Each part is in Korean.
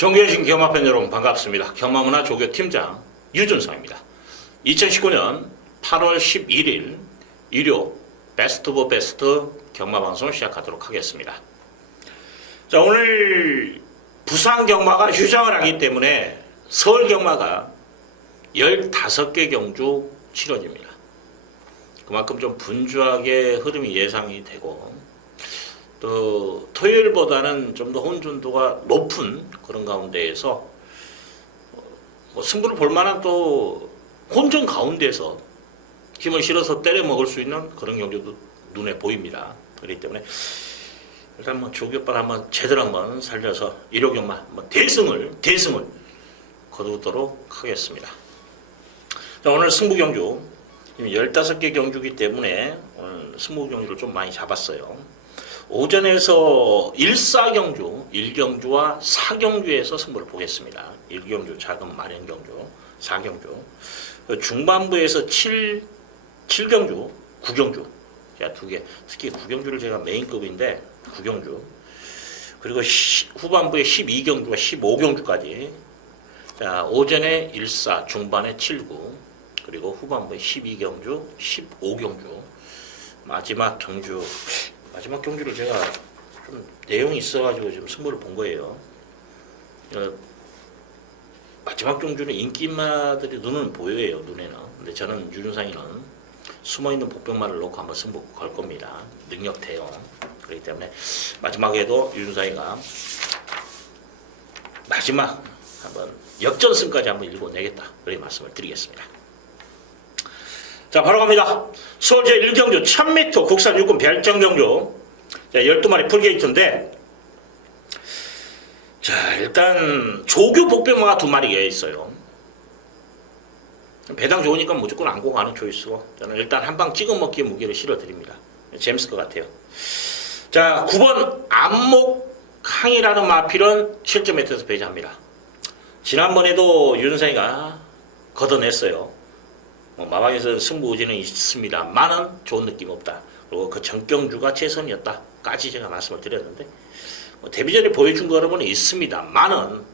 존경해주신 겸합팬 여러분 반갑습니다. 겸합문화 조교 팀장 유준성입니다. 2019년 8월 11일 일요 베스트 오브 베스트 경마방송을 시작하도록 하겠습니다. 자, 오늘 부산 경마가 휴장을 하기 때문에 서울 경마가 15개 경주 치러집니다. 그만큼 좀 분주하게 흐름이 예상이 되고 또 토요일보다는 좀 더 혼준도가 높은 그런 가운데에서 승부를 볼 만한 또 혼전 가운데서 힘을 실어서 때려 먹을 수 있는 그런 경주도 눈에 보입니다. 그렇기 때문에 일단 조교빨 한번 제대로 한번 살려서 일요경마 한번 대승을 거두도록 하겠습니다. 자, 오늘 승부 경주 15개 경주기 때문에 오늘 승부 경주를 좀 많이 잡았어요. 오전에서 1사경주, 1경주와 4경주에서 승부를 보겠습니다. 1경주, 작은 만연경주, 4경주. 중반부에서 7경주, 9경주. 자, 두 개. 특히 9경주를 제가 메인급인데, 9경주. 그리고 후반부에 12경주와 15경주까지. 자, 오전에 1사, 중반에 7구. 그리고 후반부에 12경주, 15경주. 마지막 경주를 제가 좀 내용이 있어가지고 지금 승부를 본 거예요. 마지막 경주는 인기마들이 눈은 보여요, 눈에는. 근데 저는 유준상이는 숨어있는 복병만을 놓고 한번 승부 걸 겁니다. 능력 대용. 그렇기 때문에 마지막에도 유준상이가 마지막 한번 역전승까지 한번 일궈내겠다. 그렇게 말씀을 드리겠습니다. 자, 바로 갑니다. 서울 제1경주 1000m 국산 육군 별정경주. 자, 12마리 풀게이트인데, 자, 일단 조교 복병마가 2마리가 있어요. 배당 좋으니까 무조건 안고 가는 초이스고, 저는 일단 한 방 찍어 먹기에 무게를 실어드립니다. 재밌을 것 같아요. 자, 9번 안목항이라는 마필은 7.m에서 배제합니다. 지난번에도 윤상이가 걷어냈어요. 마방에서 승부 의지는 있습니다만은 좋은 느낌 없다. 그리고 그 전경주가 최선이었다까지 제가 말씀을 드렸는데 데뷔전에 보여준 거는 있습니다만은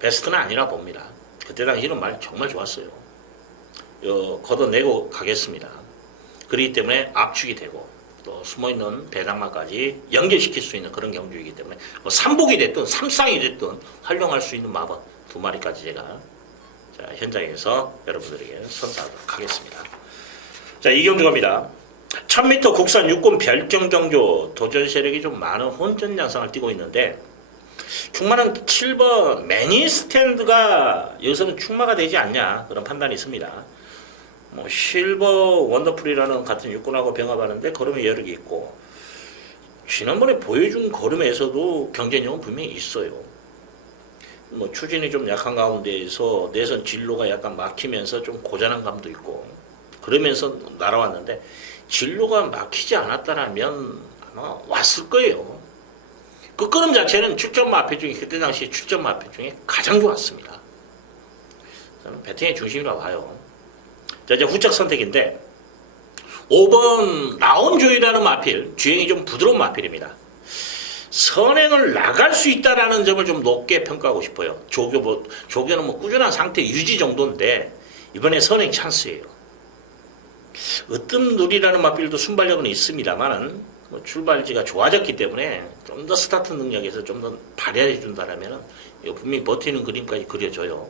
베스트는 아니라 봅니다. 그때 당시는 말 정말 좋았어요. 걷어내고 가겠습니다. 그렇기 때문에 압축이 되고 또 숨어있는 배당마까지 연결시킬 수 있는 그런 경주이기 때문에 3복이 됐든 3쌍이 됐든 활용할 수 있는 마법 2마리까지 제가 자, 현장에서 여러분들에게 선사하도록 하겠습니다. 자, 이 경주 갑니다. 1000m 국산 육군 별정경주 도전 세력이 좀 많은 혼전 양상을 띠고 있는데 충마는 7번 매니 스탠드가 여기서는 충마가 되지 않냐 그런 판단이 있습니다. 실버 원더풀이라는 같은 육군하고 병합하는데 걸음이 여러 개 있고 지난번에 보여준 걸음에서도 경쟁력은 분명히 있어요. 추진이 좀 약한 가운데에서 내선 진로가 약간 막히면서 좀 고전한 감도 있고 그러면서 날아왔는데 진로가 막히지 않았다라면 아마 왔을 거예요. 그 걸음 자체는 출전 마패 중에 그때 당시 출전 마패 중에 가장 좋았습니다. 저는 배팅의 중심이라고 봐요. 자, 이제 후적 선택인데 5번 라운조이라는 마필 주행이 좀 부드러운 마필입니다. 선행을 나갈 수 있다라는 점을 좀 높게 평가하고 싶어요. 조교는 꾸준한 상태 유지 정도인데 이번에 선행 찬스예요. 으뜸누리라는 마필도 순발력은 있습니다만은 출발지가 좋아졌기 때문에 좀 더 스타트 능력에서 좀 더 발휘해 준다라면 분명히 버티는 그림까지 그려져요.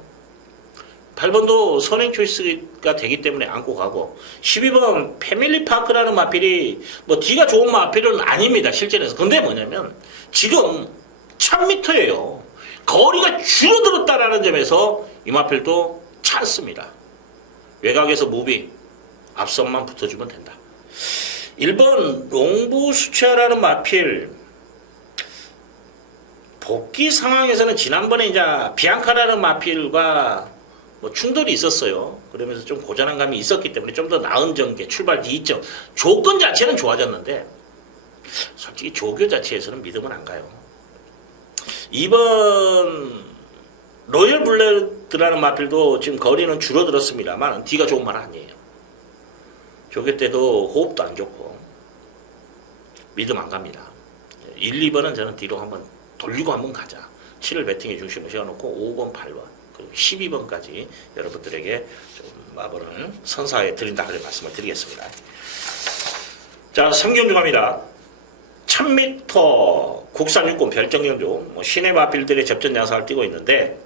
8번도 선행 초이스가 되기 때문에 안고 가고 12번 패밀리파크라는 마필이 뒤가 좋은 마필은 아닙니다. 실전에서. 근데 뭐냐면 지금 1000m예요. 거리가 줄어들었다라는 점에서 이 마필도 찬스입니다. 외곽에서 무빙 앞선만 붙어주면 된다. 1번 롱부수차라는 마필 복귀 상황에서는 지난번에 이제 비앙카라는 마필과 충돌이 있었어요. 그러면서 좀 고전한 감이 있었기 때문에 좀 더 나은 전개, 출발 뒤점, 조건 자체는 좋아졌는데 솔직히 조교 자체에서는 믿음은 안 가요. 2번 로열 블레드라는 마필도 지금 거리는 줄어들었습니다만 뒤가 좋은 말은 아니에요. 조교 때도 호흡도 안 좋고 믿음 안 갑니다. 1, 2번은 저는 뒤로 한번 돌리고 한번 가자. 7을 배팅의 중심을 세워놓고 5번, 8번, 그리고 12번까지 여러분들에게 좀 마법을 선사해 드린다 그런 말씀을 드리겠습니다. 자, 3경주 갑니다. 1000m 국산 육군 별정경주 시내 마필들의 접전 양상을 띄고 있는데,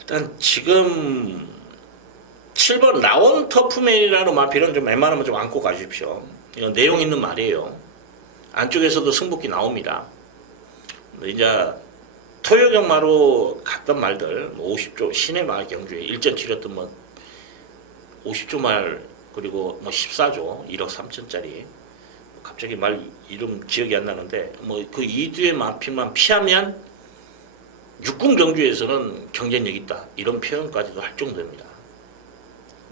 일단 지금 7번 라온 터프맨이라는 마필은 좀 웬만하면 좀 안고 가십시오. 이건 내용 있는 말이에요. 안쪽에서도 승부기 나옵니다. 이제 토요경마로 갔던 말들 50조 시내 말 경주에 일전 치렀던 50조 말, 그리고 14조 1억 3천짜리, 갑자기 말 이름 기억이 안 나는데 그 이두의 마필만 피하면 육군 경주에서는 경쟁력 있다, 이런 표현까지도 할 정도입니다.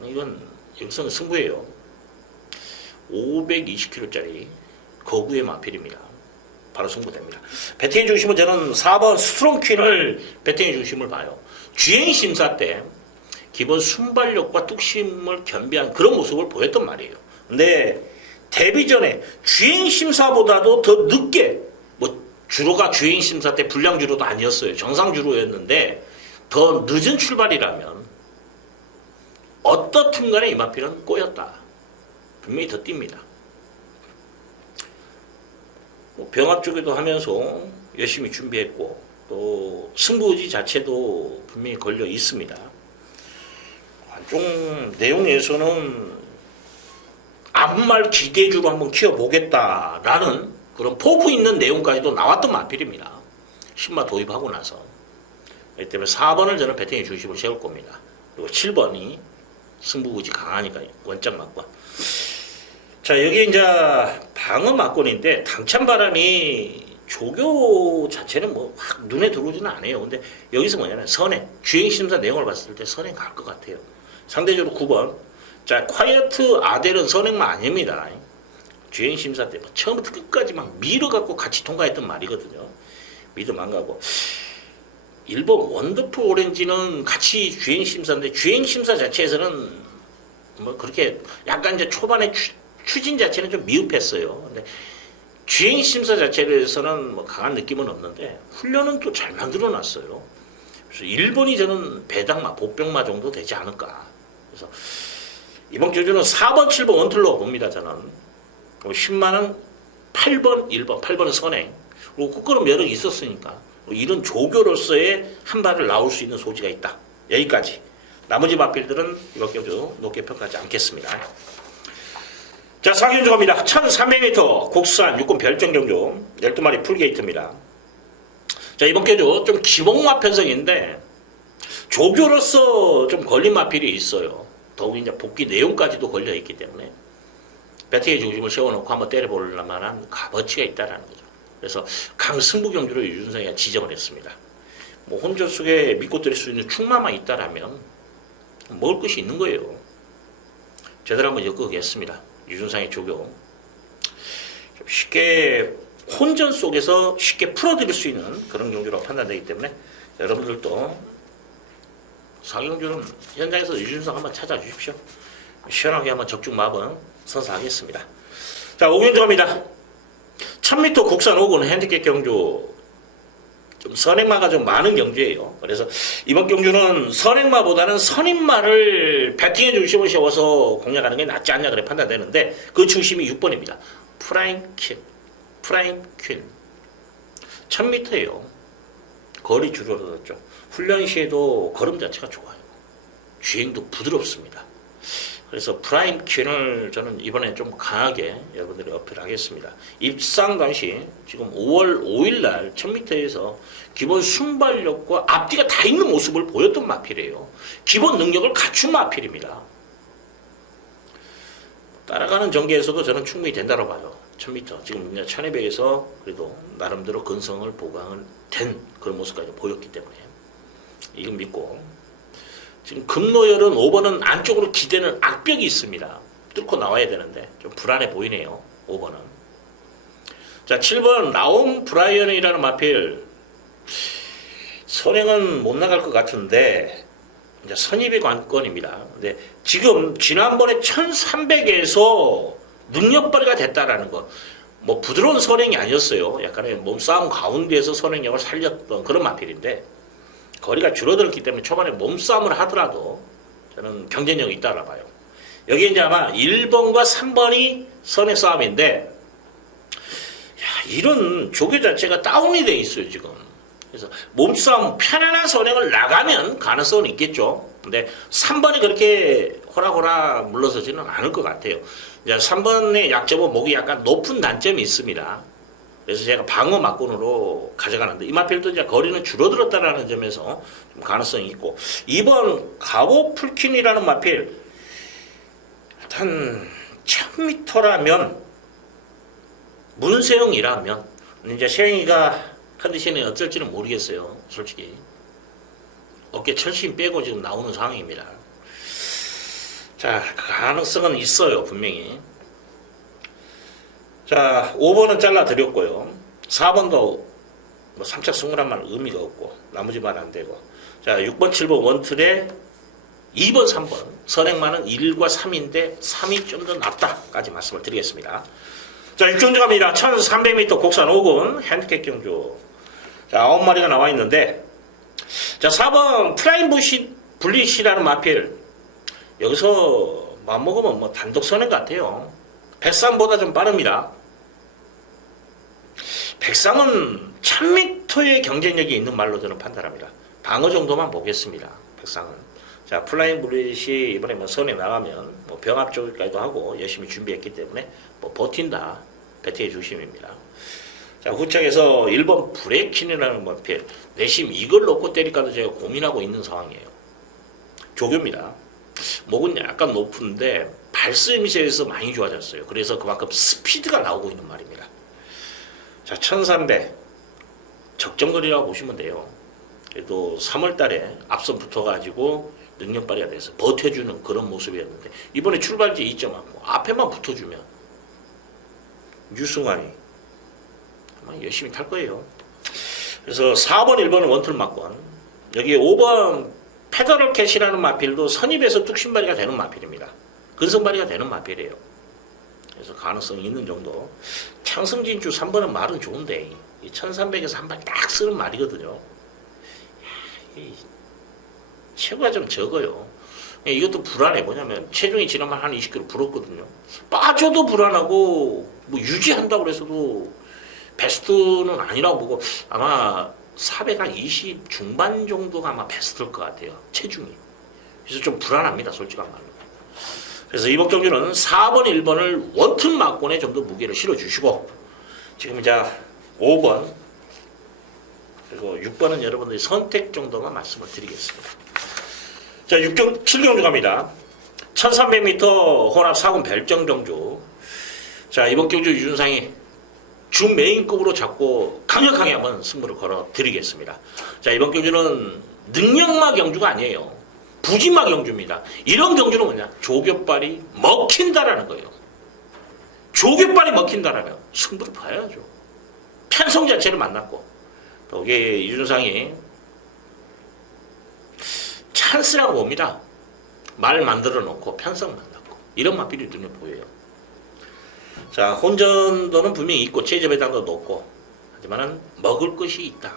이건 여기서는 승부예요. 520kg짜리 거구의 마필입니다. 바로 승부됩니다. 배팅의 중심은 저는 4번 스트롱퀸을 배팅의 중심을 봐요. 주행 심사 때 기본 순발력과 뚝심을 겸비한 그런 모습을 보였단 말이에요. 근데 데뷔 전에 주행 심사보다도 더 늦게, 주로가 주행 심사 때 불량 주로도 아니었어요. 정상 주로였는데 더 늦은 출발이라면 어떻든 간에 이 마필은 꼬였다, 분명히 더 띕니다. 병합 쪽에도 하면서 열심히 준비했고, 또 승부의지 자체도 분명히 걸려 있습니다. 좀 내용에서는 앞말 기대주로 한번 키워보겠다라는 그런 포부 있는 내용까지도 나왔던 마필입니다. 신마 도입하고 나서. 그렇기 때문에 4번을 저는 배팅의 중심을 세울 겁니다. 그리고 7번이 승부의지 강하니까 원작 막권. 자, 여기 이제 방어 막권인데 당찬바람이 조교 자체는 확 눈에 들어오지는 않아요. 근데 여기서 뭐냐면 선행, 주행심사 내용을 봤을 때 선행 갈 것 같아요. 상대적으로 9번. 자, 콰이어트 아델은 선행만 아닙니다. 주행심사 때 처음부터 끝까지 막 밀어갖고 같이 통과했던 말이거든요. 믿음 안 가고. 1번 원더풀 오렌지는 같이 주행심사인데 주행심사 자체에서는 그렇게 약간 이제 초반에 추진 자체는 좀 미흡했어요. 근데 주행심사 자체에서는 강한 느낌은 없는데 훈련은 또 잘 만들어 놨어요. 그래서 1번이 저는 배당마, 복병마 정도 되지 않을까. 그래서 이번 경주는 4번, 7번 원툴로 봅니다. 저는 10만원 8번, 1번, 8번은 선행, 그리고 끝걸음 여력이 있었으니까 이런 조교로서의 한 발을 나올 수 있는 소지가 있다. 여기까지. 나머지 마필들은 이번 경주 높게 평가하지 않겠습니다. 자, 4경주 갑니다. 1300m 국산 육군 별정경주 12마리 풀게이트입니다. 자, 이번 경주 좀 기복마 편성인데 조교로서 좀 걸린 마필이 있어요. 더욱이 이제 복귀 내용까지도 걸려 있기 때문에 배팅의 중심을 세워놓고 한번 때려볼 만한 값어치가 있다는 거죠. 그래서 강승부 경주로 유준상이가 지정을 했습니다. 혼전 속에 믿고 때릴 수 있는 충마만 있다라면 먹을 것이 있는 거예요. 제대로 한번 엮어보겠습니다. 유준상의 조교. 좀 쉽게 혼전 속에서 쉽게 풀어드릴 수 있는 그런 경주로 판단되기 때문에 여러분들도 4경주는 현장에서 유준상 한번 찾아주십시오. 시원하게 한번 적중마법 선사하겠습니다. 자, 5경주 갑니다. 1000m 국산 5군 핸디캡 경주, 좀 선행마가 좀 많은 경주예요. 그래서 이번 경주는 선행마보다는 선임마를 배팅의 중심을 세워서 공략하는 게 낫지 않냐 그래 판단되는데, 그 중심이 6번입니다. 프라임 퀸. 1000m예요. 거리 줄어들었죠. 훈련 시에도 걸음 자체가 좋아요. 주행도 부드럽습니다. 그래서 프라임 퀸을 저는 이번에 좀 강하게 여러분들이 어필하겠습니다. 입상 당시 지금 5월 5일 날 1000m에서 기본 순발력과 앞뒤가 다 있는 모습을 보였던 마필이에요. 기본 능력을 갖춘 마필입니다. 따라가는 전개에서도 저는 충분히 된다고 봐요. 1000m 지금 1200에서 그래도 나름대로 근성을 보강을 된 그런 모습까지 보였기 때문에 이건 믿고, 지금 금노열은 5번은 안쪽으로 기대는 악벽이 있습니다. 뚫고 나와야 되는데 좀 불안해 보이네요. 5번은. 자, 7번 라온 브라이언이라는 마필, 선행은 못 나갈 것 같은데 이제 선입의 관건입니다. 근데 지금 지난번에 1300에서 능력 발휘가 됐다라는 거, 뭐 부드러운 선행이 아니었어요. 약간의 몸싸움 가운데에서 선행력을 살렸던 그런 마필인데 거리가 줄어들었기 때문에 초반에 몸싸움을 하더라도 저는 경쟁력이 있다고 봐요. 여기 이제 아마 1번과 3번이 선행 싸움인데 이런 조교 자체가 다운이 돼 있어요 지금. 그래서 몸싸움 편안한 선행을 나가면 가능성은 있겠죠. 근데 3번이 그렇게 호락호락 물러서지는 않을 것 같아요. 이제 3번의 약점은 목이 약간 높은 단점이 있습니다. 그래서 제가 방어 막군으로 가져가는데 이 마필도 이제 거리는 줄어들었다라는 점에서 좀 가능성이 있고 2번 가보 풀킨이라는 마필 한 1000m라면 문세영이라면 이제 세영이가 컨디션이 어떨지는 모르겠어요. 솔직히 어깨 철심 빼고 지금 나오는 상황입니다. 자, 가능성은 있어요 분명히. 자, 5번은 잘라드렸고요. 4번도 뭐 3차 승부란 말 의미가 없고 나머지 말 안 되고. 자, 6번 7번 원틀에 2번 3번 선행만은 1과 3인데 3이 좀 더 낫다까지 말씀을 드리겠습니다. 자, 6경주 갑니다. 1300m 곡산 5군 핸디캡 경주. 자, 9마리가 나와 있는데 자, 4번 프라임 블리시라는 마필. 여기서 맘먹으면 뭐 단독 선행 같아요. 백삼보다 좀 빠릅니다. 백삼은 1000m의 경쟁력이 있는 말로 저는 판단합니다. 방어 정도만 보겠습니다. 백삼은. 자, 플라잉 블릿이 이번에 뭐 선에 나가면 뭐 병합 쪽까지도 하고 열심히 준비했기 때문에 뭐 버틴다. 배트의 중심입니다. 자, 후측에서 1번 브레이킨이라는 마필. 내심 이걸 놓고 때릴까도 제가 고민하고 있는 상황이에요. 조교입니다. 목은 약간 높은데 발스미세에서 많이 좋아졌어요. 그래서 그만큼 스피드가 나오고 있는 말입니다. 자, 1300 적정거리라고 보시면 돼요. 그래도 3월달에 앞선 붙어가지고 능력 발휘가 돼서 버텨주는 그런 모습이었는데 이번에 출발지 2.9 앞에만 붙어주면 유승환이 아마 열심히 탈 거예요. 그래서 4번 1번은 원툴 막권, 여기 5번 페더럴 캣이라는 마필도 선입에서 뚝심발이가 되는 마필입니다. 근성발이가 되는 마필이에요. 그래서 가능성이 있는 정도. 창성진주 3번은 말은 좋은데 1300에서 한 발 딱 쓰는 말이거든요. 체구가 좀 적어요. 이것도 불안해. 뭐냐면 체중이 지난번 한 20kg 불었거든요. 빠져도 불안하고 뭐 유지한다고 해서도 베스트는 아니라고 보고 아마 420 중반 정도가 아마 베스트일 것 같아요. 체중이. 그래서 좀 불안합니다. 솔직한 말로. 그래서 이번 경주는 4번, 1번을 원튼 막권에 좀 더 무게를 실어주시고 지금 이제 5번 그리고 6번은 여러분들이 선택 정도만 말씀을 드리겠습니다. 자, 7경주 갑니다. 1300m 혼합 4군 별정 경주. 자, 이번 경주 유준상이 준메인급으로 잡고 강력하게 한번 승부를 걸어 드리겠습니다. 자, 이번 경주는 능력마 경주가 아니에요. 부지마 경주입니다. 이런 경주는 뭐냐? 조교발이 먹힌다라는 거예요. 조교발이 먹힌다라면 승부를 봐야죠. 편성 자체를 만났고 또 이게 유준상이 찬스라고 봅니다. 말 만들어 놓고 편성 만났고 이런 맛들이 눈에 보여요. 자, 혼전도는 분명히 있고 체제배당도 높고 하지만은 먹을 것이 있다.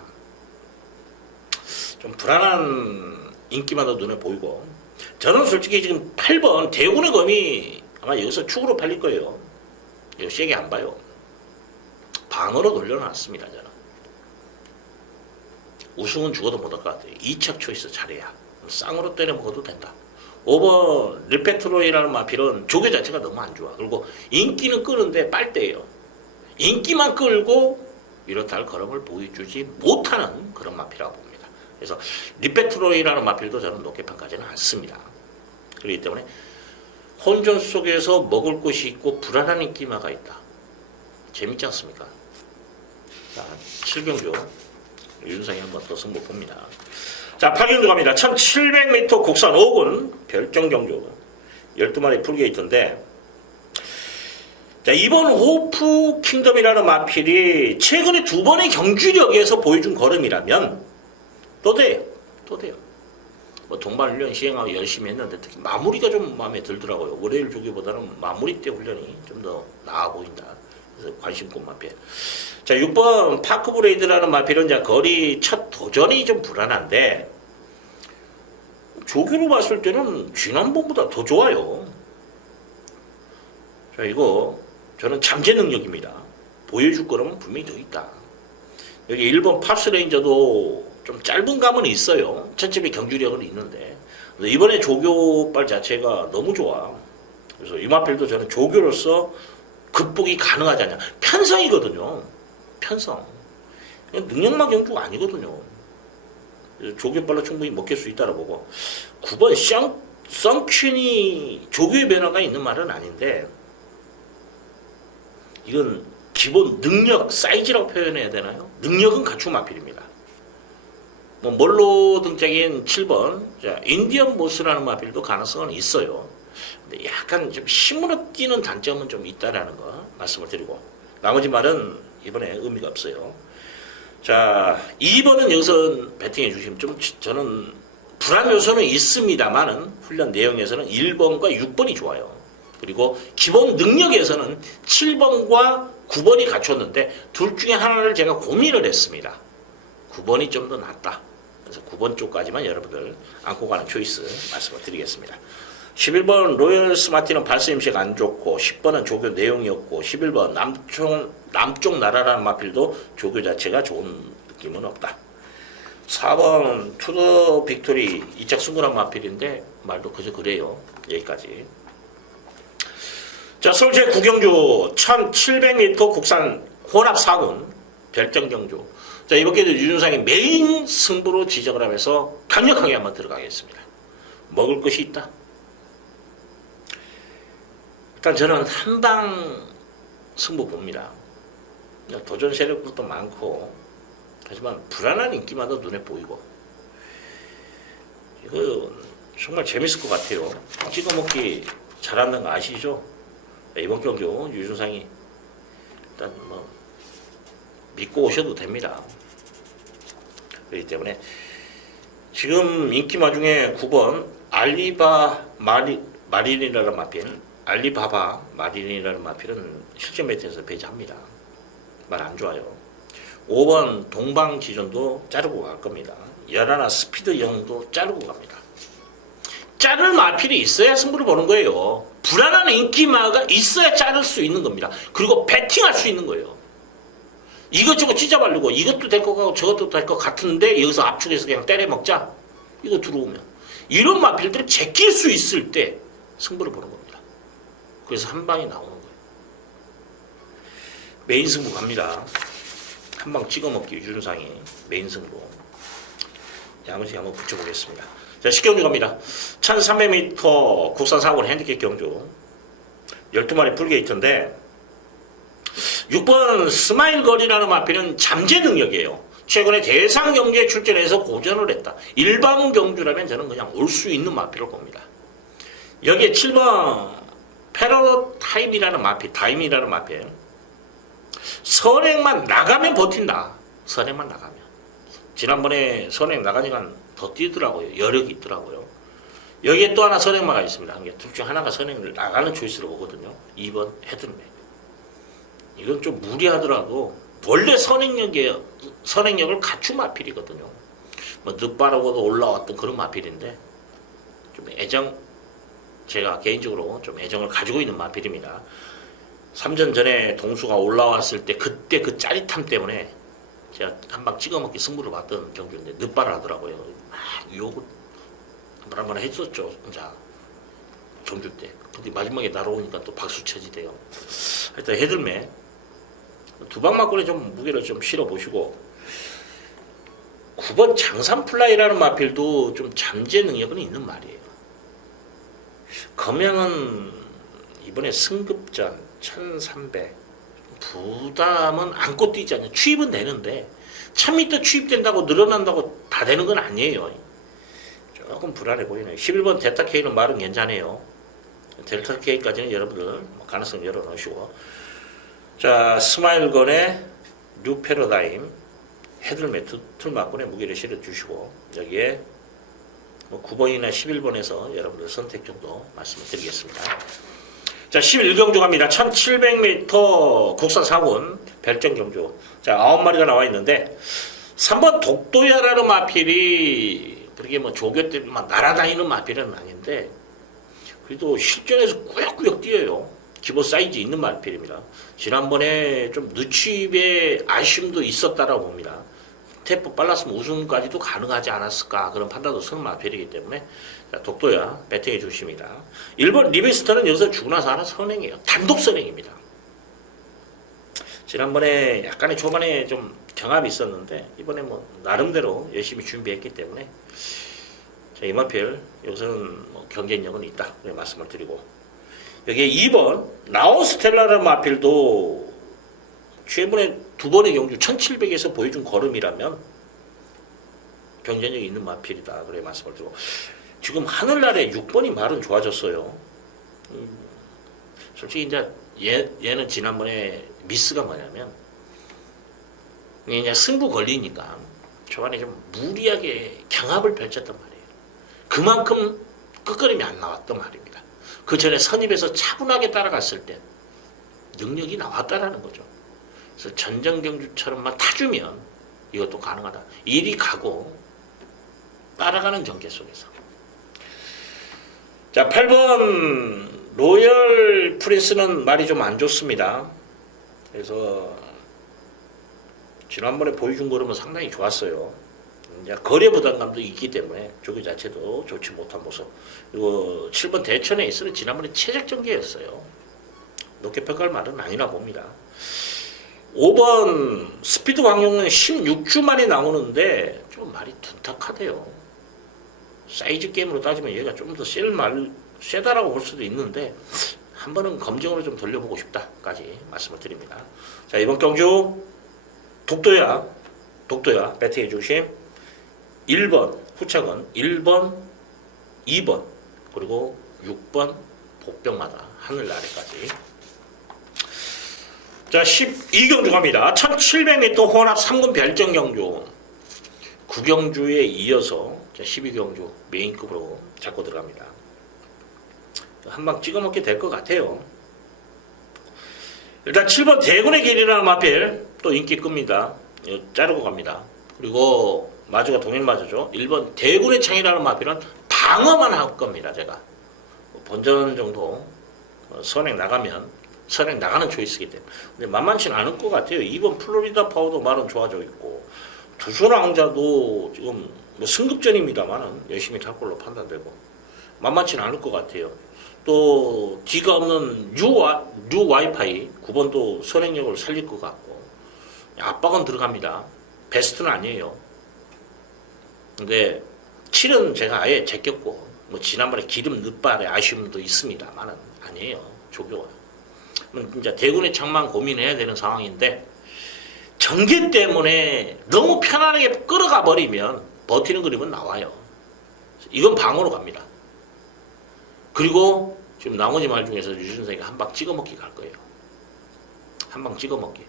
좀 불안한 인기마다 눈에 보이고 저는 솔직히 지금 8번 대군의 검이 아마 여기서 축으로 팔릴 거예요. 이거 세게 안 봐요. 방어로 돌려놨습니다. 저는 우승은 죽어도 못할 것 같아요. 2차 초이스 잘해야 쌍으로 때려 먹어도 된다. 5번 리페트로이라는 마필은 조교 자체가 너무 안 좋아. 그리고 인기는 끄는데 빨대예요. 인기만 끌고 이렇다 할 걸음을 보여주지 못하는 그런 마필이라고 봅니다. 그래서 리페트로이라는 마필도 저는 높게 평가하지는 않습니다. 그렇기 때문에 혼전 속에서 먹을 것이 있고 불안한 인기마가 있다. 재밌지 않습니까? 자, 7경주 윤상이 한번 또 승부 봅니다. 자, 8경주 갑니다. 1700m 곡산 5군 별정경주 12마리 풀게이트인데 자, 이번 호프 킹덤이라는 마필이 최근에 2번의 경주력에서 보여준 걸음이라면 또 돼요. 또 돼요. 뭐 동반훈련 시행하고 열심히 했는데 특히 마무리가 좀 마음에 들더라고요. 월요일 조교보다는 마무리 때 훈련이 좀 더 나아 보인다. 그래서 관심꾼 마필. 자, 6번 파크브레이드라는 마필은 이제 거리 첫 도전이 좀 불안한데 조교로 봤을 때는 지난번보다 더 좋아요. 자, 이거 저는 잠재 능력입니다. 보여줄 거라면 분명히 더 있다. 여기 1번 파스레인저도 좀 짧은 감은 있어요. 천점의 경주력은 있는데 이번에 조교빨 자체가 너무 좋아. 그래서 이 마필도 저는 조교로서 극복이 가능하지 않냐. 편성이거든요. 편성. 능력만 경주가 아니거든요. 조교빨로 충분히 먹힐 수 있다고 보고 9번 썬퀸이 조교의 변화가 있는 말은 아닌데 이건 기본 능력 사이즈라고 표현해야 되나요? 능력은 갖춘 마필입니다. 뭐 멀로 등장인 7번 자, 인디언 보스라는 마필도 가능성은 있어요. 근데 약간 좀 힘으로 뛰는 단점은 좀 있다라는 거 말씀을 드리고 나머지 말은 이번에 의미가 없어요. 자, 2번은 여기서 배팅해 주시면 좀 저는 불안 요소는 있습니다만은 훈련 내용에서는 1번과 6번이 좋아요. 그리고 기본 능력에서는 7번과 9번이 갖췄는데 둘 중에 하나를 제가 고민을 했습니다. 9번이 좀 더 낫다. 그래서 9번 쪽까지만 여러분들 안고 가는 초이스 말씀을 드리겠습니다. 11번 로열 스마티는 발사 임식 안 좋고 10번은 조교 내용이었고 11번 남쪽 나라라는 마필도 조교 자체가 좋은 느낌은 없다. 4번 투더 빅토리 이착 승군한 마필인데 말도 그저 그래요. 여기까지. 자, 서울 제9경주 1700m 국산 혼합 4군 별정경주. 자, 이번에도 유준상이 메인 승부로 지적을 하면서 강력하게 한번 들어가겠습니다. 먹을 것이 있다. 일단 저는 한방 승부 봅니다. 도전 세력들도 많고 하지만 불안한 인기마다 눈에 보이고 이거 정말 재밌을 것 같아요. 찍어먹기 잘한다는 거 아시죠? 이번 경주 유준상이 일단 뭐 믿고 오셔도 됩니다. 그렇기 때문에 지금 인기마 중에 9번 마린이라는 마필 알리바바 마린이라는 마필은 실전 매트에서 배제합니다. 말 안 좋아요. 5번 동방지존도 자르고 갈 겁니다. 11 스피드 영도 자르고 갑니다. 자를 마필이 있어야 승부를 보는 거예요. 불안한 인기마가 있어야 자를 수 있는 겁니다. 그리고 배팅할 수 있는 거예요. 이것저것 찢어바르고 이것도 될 것 같고 저것도 될 것 같은데 여기서 압축해서 그냥 때려 먹자. 이거 들어오면 이런 마필들을 제낄 수 있을 때 승부를 보는 겁니다. 그래서 한 방이 나오는 거예요. 메인 승부 갑니다. 한 방 찍어먹기 유준상이 메인 승부. 나머지 한번 붙여보겠습니다. 자, 10경주 갑니다. 1300m 국산 4군 핸디캡 경주 12마리 풀게이트인데 6번 스마일 거리라는 마필은 잠재 능력이에요. 최근에 대상 경기에 출전해서 고전을 했다. 일반 경주라면 저는 그냥 올 수 있는 마필을 봅니다. 여기에 7번 페로타임이라는 마필, 다임이라는 마필. 선행만 나가면 버틴다. 선행만 나가면. 지난번에 선행 나가니까 더 뛰더라고요. 여력이 있더라고요. 여기에 또 하나 선행마가 있습니다. 둘 중 하나가 선행을 나가는 초이스로 오거든요. 2번 헤드맥. 이건 좀 무리하더라도 원래 선행력을 갖춘 마필이거든요. 뭐 늦바라고도 올라왔던 그런 마필인데 좀 제가 개인적으로 좀 애정을 가지고 있는 마필입니다. 3전 전에 동수가 올라왔을 때 그때 그 짜릿함 때문에 제가 한 방 찍어먹기 승부를 봤던 경주인데 늦발을 하더라고요. 막 욕을 한번 했었죠. 자, 경주 때. 근데 마지막에 날아오니까 또 박수 쳐지대요. 하여튼 헤들매 두 방 맞고는 좀 무게를 좀 실어 보시고 9번 장산플라이라는 마필도 좀 잠재 능력은 있는 말이에요. 검양은 이번에 승급전 1300 부담은 안고 뛰지 않냐. 취입은 되는데 1000m 취입된다고 늘어난다고 다 되는 건 아니에요. 조금 불안해 보이네요. 11번 델타K는 말은 괜찮아요. 델타K까지는 여러분들 가능성 열어놓으시고 자, 스마일건의 뉴 패러다임 헤들매트 툴마권에 무게를 실어주시고 여기에 9번이나 11번에서 여러분들 선택 정도 말씀을 드리겠습니다. 자, 11경주 갑니다. 1700m 국산 4군 별정경주. 자, 9마리가 나와 있는데 3번 독도야라는 마필이 그렇게 뭐 조교 때만 날아다니는 마필은 아닌데 그래도 실전에서 꾸역꾸역 뛰어요. 기본 사이즈 있는 마필입니다. 지난번에 좀 누칩의 아쉬움도 있었다라고 봅니다. 템포 빨랐으면 우승까지도 가능하지 않았을까 그런 판단도 서는 마필이기 때문에 자, 독도야 배팅해 주십니다. 1번 리베스터는 여기서 주고 나서 하나 선행이에요. 단독 선행입니다. 지난번에 약간의 초반에 좀 경합이 있었는데 이번에 뭐 나름대로 열심히 준비했기 때문에 자, 이 마필 여기서는 뭐 경쟁력은 있다 그런 말씀을 드리고 여기에 2번 나우스텔라라는 마필도 최근에 두 번의 경주 1700에서 보여준 걸음이라면 경쟁력이 있는 마필이다 그래 말씀을 드리고 지금 하늘날에 6번이 말은 좋아졌어요. 솔직히 이제 얘는 지난번에 미스가 뭐냐면 이제 승부 걸리니까 초반에 좀 무리하게 경합을 펼쳤단 말이에요. 그만큼 끝걸음이 안 나왔단 말입니다. 그 전에 선입에서 차분하게 따라갔을 때 능력이 나왔다라는 거죠. 그래서 전정경주처럼만 타주면 이것도 가능하다. 일이 가고 따라가는 전개 속에서. 자, 8번 로열 프린스는 말이 좀 안 좋습니다. 그래서 지난번에 보여준 거는 상당히 좋았어요. 이제 거래 부담감도 있기 때문에 조교 자체도 좋지 못한 모습. 그리고 7번 대천에 있어는 지난번에 최적 전개였어요. 높게 평가할 말은 아니라 봅니다. 5번 스피드 광역은 16주 만에 나오는데 좀 말이 둔탁하대요. 사이즈 게임으로 따지면 얘가 좀 더 세다라고 볼 수도 있는데 한 번은 검증으로 좀 돌려보고 싶다까지 말씀을 드립니다. 자, 이번 경주 독도야 배팅해 주심 1번 후착은 1번 2번 그리고 6번 복병마다 하늘 아래까지. 자, 12경주 갑니다. 1700m 혼합 3군 별정경주 9경주에 이어서 12경주 메인급으로 잡고 들어갑니다. 한방 찍어먹게 될 것 같아요. 일단 7번 대군의 길이라는 마필 또 인기 끕니다. 자르고 갑니다. 그리고 마주가 동일마주죠. 1번 대군의 창이라는 마필은 방어만 할 겁니다. 제가 본전 정도 선행 나가는 초이스이기 때문에 근데 만만치는 않을 것 같아요. 2번 플로리다 파워도 말은 좋아져 있고 두소라 왕자도 지금 뭐 승급전입니다만은 열심히 탈 걸로 판단되고 만만치는 않을 것 같아요. 또 D가 없는 뉴 와이파이 9번도 선행력을 살릴 것 같고 압박은 들어갑니다. 베스트는 아니에요. 근데 7은 제가 아예 제꼈고 뭐 지난번에 기름 늦발의 아쉬움도 있습니다만은 아니에요. 조교가. 이제 대군의 창만 고민해야 되는 상황인데 전개 때문에 너무 편안하게 끌어가 버리면 버티는 그림은 나와요. 이건 방어로 갑니다. 그리고 지금 나머지 말 중에서 유준석이가 한 방 찍어먹기 갈 거예요. 한 방 찍어먹기.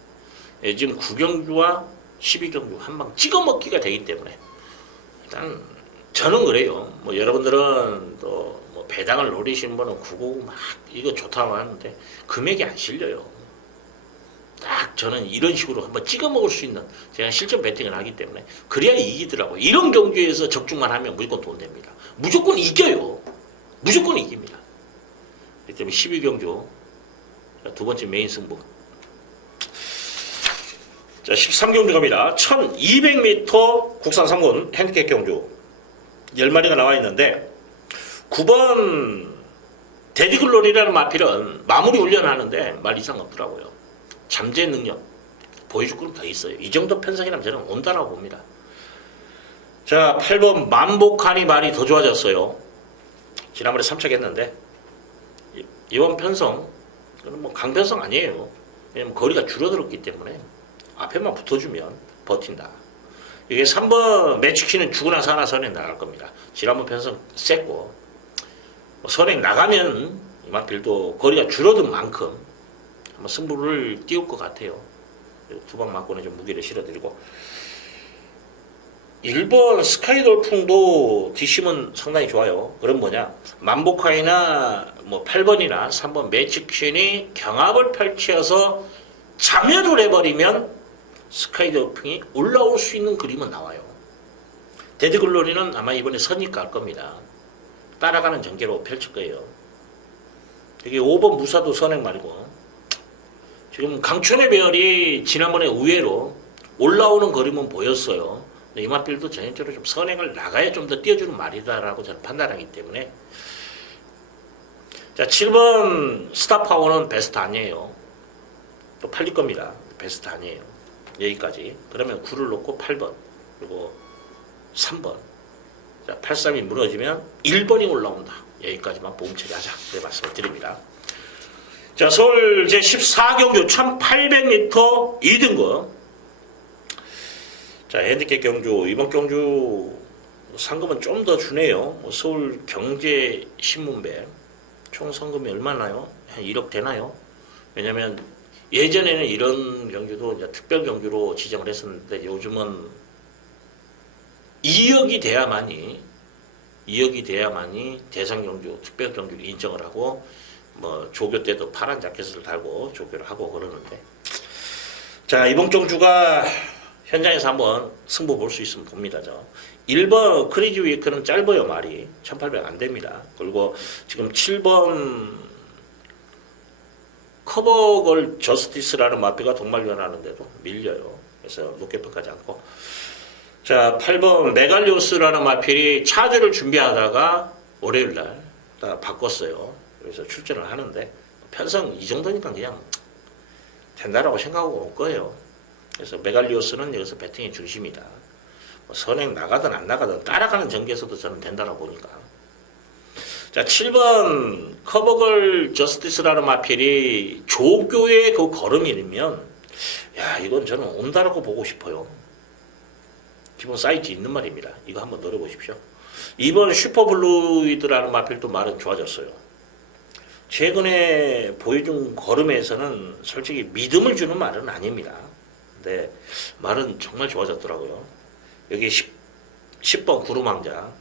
예, 지금 9경주와 12경주 한 방 찍어먹기가 되기 때문에 일단 저는 그래요. 뭐 여러분들은 또 뭐 배당을 노리시는 분은 999 막 이거 좋다고 하는데 금액이 안 실려요. 딱 저는 이런 식으로 한번 찍어먹을 수 있는 제가 실전 배팅을 하기 때문에 그래야 이기더라고요. 이런 경주에서 적중만 하면 무조건 돈 됩니다. 무조건 이겨요. 무조건 이깁니다. 그렇기 때문에 12경주 두 번째 메인 승부. 자, 13경주 갑니다. 1200m 국산 3군 핸디캡 경주 10마리가 나와 있는데 9번 데디글로리라는 마필은 마무리 훈련하는데 말 이상 없더라고요. 잠재 능력 보여줄 건 더 있어요. 이 정도 편성이라면 저는 온다라고 봅니다. 자, 8번 만복하니 말이 더 좋아졌어요. 지난번에 3착했는데 이번 편성 뭐 강편성 아니에요. 왜냐면 거리가 줄어들었기 때문에 앞에만 붙어주면 버틴다. 이게 3번 매치키는 주고 나서 하나 선행 나갈 겁니다. 지난번 편성 셌고 선행 나가면 이만필도 거리가 줄어든 만큼 한번 승부를 띄울 것 같아요. 두 방 맞고는 좀 무게를 실어드리고 1번 스카이돌풍도 뒷심은 상당히 좋아요. 그럼 뭐냐? 만보카이나 뭐 8번이나 3번 매직퀸이 경합을 펼쳐서 자멸을 해버리면 스카이돌풍이 올라올 수 있는 그림은 나와요. 데드글로리는 아마 이번에 선입가 할 겁니다. 따라가는 전개로 펼칠 거예요. 여기 5번 무사도 선행 말고 지금 강촌의 별이 지난번에 의외로 올라오는 그림은 보였어요. 이마필도 전형적으로 좀 선행을 나가야 좀 더 띄워주는 말이다라고 저는 판단하기 때문에 자 7번 스타파워는 베스트 아니에요. 또 팔릴 겁니다. 베스트 아니에요. 여기까지. 그러면 9를 놓고 8번 그리고 3번 자 8-3이 무너지면 1번이 올라온다. 여기까지만 보험 처리하자. 네 말씀을 드립니다. 자 서울 제14경주 1800m 2등급 자 핸디캡 경주 이번 경주 상금은 좀 더 주네요. 서울 경제신문배 총 상금이 얼마나요? 한 1억 되나요? 왜냐면 예전에는 이런 경주도 이제 특별 경주로 지정을 했었는데 요즘은 2억이 돼야만이 대상 경주, 특별 경주를 인정을 하고 뭐 조교 때도 파란 자켓을 달고 조교를 하고 그러는데 자 이번 경주가 현장에서 한번 승부 볼 수 있으면 봅니다. 1번 크리지 위크는 짧아요. 말이 1800 안 됩니다. 그리고 지금 7번 커버걸 저스티스라는 마피가 동말변하는데도 밀려요. 그래서 높게 평가하지 않고 자 8번 메갈리오스라는 마필이 차주를 준비하다가 월요일날 바꿨어요. 그래서 출전을 하는데 편성 이 정도니까 그냥 된다라고 생각하고 올 거예요. 그래서 메갈리오스는 여기서 배팅의 중심이다. 뭐 선행 나가든 안 나가든 따라가는 전개에서도 저는 된다라고 보니까. 자 7번 커버걸 저스티스라는 마필이 조교의 그 걸음이면 야 이건 저는 온다라고 보고 싶어요. 기본 사이즈 있는 말입니다. 이거 한번 노려보십시오. 2번 슈퍼블루이드라는 마필도 말은 좋아졌어요. 최근에 보여준 걸음에서는 솔직히 믿음을 주는 말은 아닙니다. 근데 말은 정말 좋아졌더라고요. 여기 10번 구름왕자.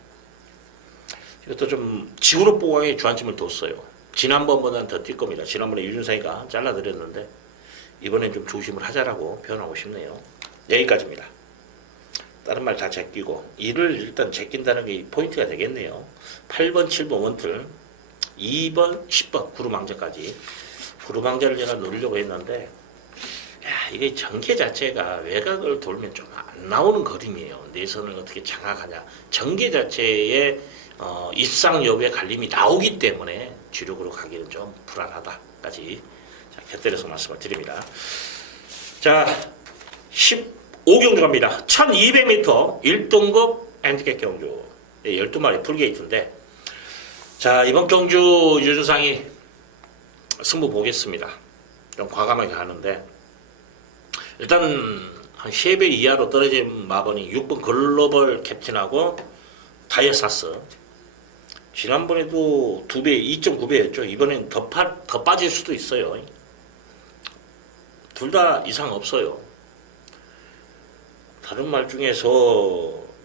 이것도 좀 지구로 보강에 주안점을 뒀어요. 지난번보다는 더 뛸 겁니다. 지난번에 유준상이가 잘라드렸는데 이번엔 좀 조심을 하자라고 표현하고 싶네요. 여기까지입니다. 다른 말 다 제끼고 이를 일단 제낀다는 게 포인트가 되겠네요. 8번, 7번 원틀 2번, 10번 구름왕자까지 구름왕자를 제가 노리려고 했는데 야, 이게 전개 자체가 외곽을 돌면 좀 안 나오는 그림이에요. 내선을 어떻게 장악하냐. 전개 자체에 입상 여부의 갈림이 나오기 때문에 주력으로 가기는 좀 불안하다까지 자, 곁들여서 말씀을 드립니다. 자, 15경주 갑니다. 1200m 1등급 핸디캡 경주 12마리 풀게이트인데 자, 이번 경주 유준상이 승부 보겠습니다. 좀 과감하게 하는데 일단 한 3배 이하로 떨어진 마번이 6번 글로벌 캡틴하고 다이어사스 지난번에도 2배 2.9배였죠. 이번엔 더 빠질 수도 있어요. 둘 다 이상 없어요. 다른 말 중에서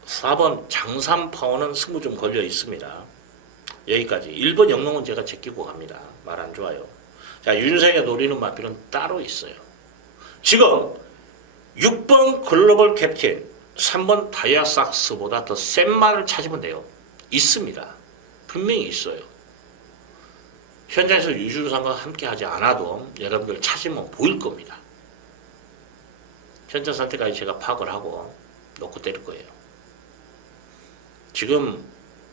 4번 장삼파워는 승부 좀 걸려 있습니다. 여기까지 1번 영농은 제가 제끼고 갑니다. 말 안 좋아요. 자 유준상이가 노리는 마필은 따로 있어요. 지금 6번 글로벌 캡틴 3번 다이아삭스보다 더 센 말을 찾으면 돼요. 있습니다. 분명히 있어요. 현장에서 유준상과 함께 하지 않아도 여러분들 찾으면 보일 겁니다. 현장 상태까지 제가 파악을 하고 놓고 때릴 거예요. 지금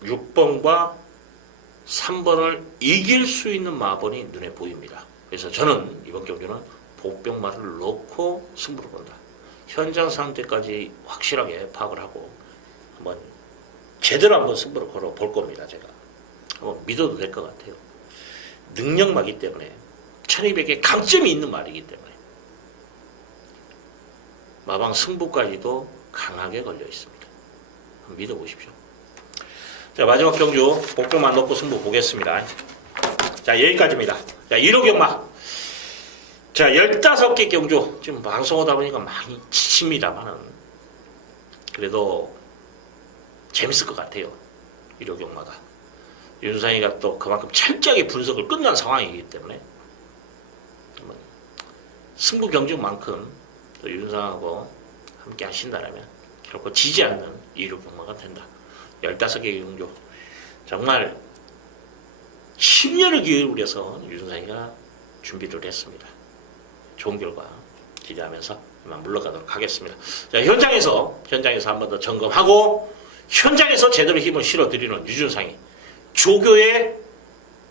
6번과 3번을 이길 수 있는 마번이 눈에 보입니다. 그래서 저는 이번 경기는 복병말을 놓고 승부를 본다. 현장 상태까지 확실하게 파악을 하고 한번 제대로 한번 승부를 걸어 볼 겁니다. 제가 한번 믿어도 될 것 같아요. 능력마기 때문에 1200에 강점이 있는 말이기 때문에 마방 승부까지도 강하게 걸려 있습니다. 한번 믿어보십시오. 자 마지막 경주 복병만 놓고 승부 보겠습니다. 자 여기까지입니다. 자 1호 경마 자 15개 경주 지금 방송하다 보니까 많이 지칩니다만은 그래도 재밌을 것 같아요. 이력경마가. 윤상이가 또 그만큼 철저하게 분석을 끝난 상황이기 때문에 승부 경쟁만큼 또 윤상하고 함께 하신다면 결코 지지 않는 이력경마가 된다. 15개 경주 정말 10년을 기울여서 윤상이가 준비를 했습니다. 좋은 결과 기대하면서 이만 물러가도록 하겠습니다. 자, 현장에서 한 번 더 점검하고 현장에서 제대로 힘을 실어드리는 유준상이 조교의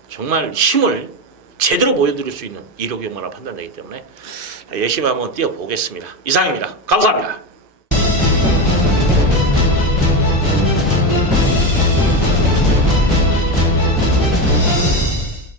정말 힘을 제대로 보여드릴 수 있는 이력경마라 판단되기 때문에 열심히 한번 뛰어보겠습니다. 이상입니다. 감사합니다.